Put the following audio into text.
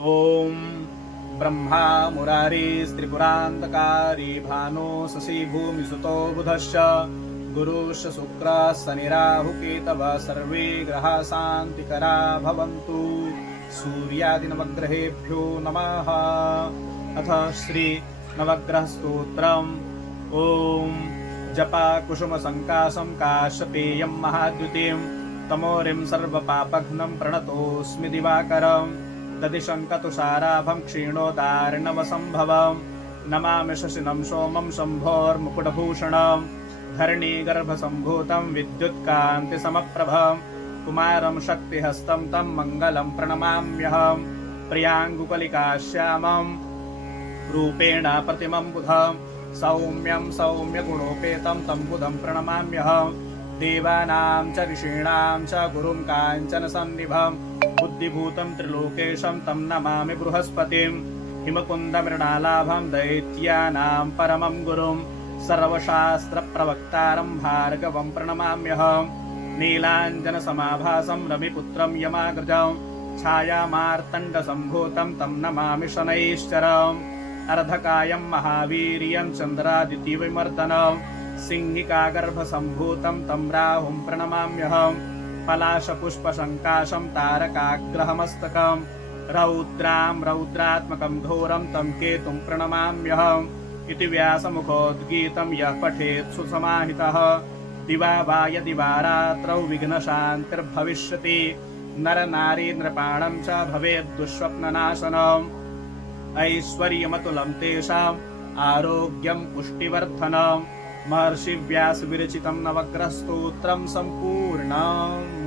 ॐ ब्रह्मा मुरारी त्रिपुरान्तकारी भानो शशि भूमिसुतो बुधश्च गुरुश्च शुक्रः शनिराहुकेतवः सर्वे ग्रहाः शान्तिकरा भवन्तु। सूर्यादिनवग्रहेभ्यो नमः। अथ श्री नवग्रहस्तोत्रम्। ॐ जपा कुसुमसङ्काशं काश्यपेयं महाद्युतिं तमोरिं सर्वपापघ्नं प्रणतोऽस्मि दिवाकरम् दधिशङ्कतुषाराभं क्षीणोदार्णवसम्भवं नमामि शशिनं सोमं शम्भोर्मुकुटभूषणं धरणीगर्भसम्भूतं विद्युत्कान्तिसमप्रभं कुमारं शक्तिहस्तं तं मङ्गलं प्रणमाम्यहं प्रियाङ्गुकलिकाश्यामं रूपेण प्रतिमं बुधं सौम्यं सौम्यगुणोपेतं तं बुधं प्रणमाम्यहं देवानां च ऋषीणां च गुरुं काञ्चनसन्निभं बुद्धिभूतं त्रिलोकेशं तं नमामि बृहस्पतिं हिमकुन्दमृणालाभं दैत्यानां परमं गुरुं सर्वशास्त्रप्रवक्तारं भार्गवं प्रणमाम्यहं नीलाञ्जनसमाभासं रविपुत्रं यमाग्रजं छायामार्तण्डसम्भूतं तं नमामि शनैश्चरम् अर्धकायं महावीर्यं चन्द्रादितिविमर्दनं सिंहिकागर्भसम्भूतं तं राहुं प्रणमाम्यहं पलाशपुष्पसङ्काशं तारकाग्रहमस्तकं रौद्रां रौद्रात्मकं घोरं तं केतुं प्रणमाम्यहम् इति व्यासमुखोद्गीतं यः पठेत् सुसमाहितः दिवा वा यदि वा रात्रौ विघ्नशान्तिर्भविष्यति नरनारी नृपाणं च भवेत् दुःस्वप्ननाशनम् ऐश्वर्यमतुलं तेषाम् आरोग्यं पुष्टिवर्धनम् महर्षि व्यासविरचितं नवग्रहस्तोत्रं सम्पूर्णम्।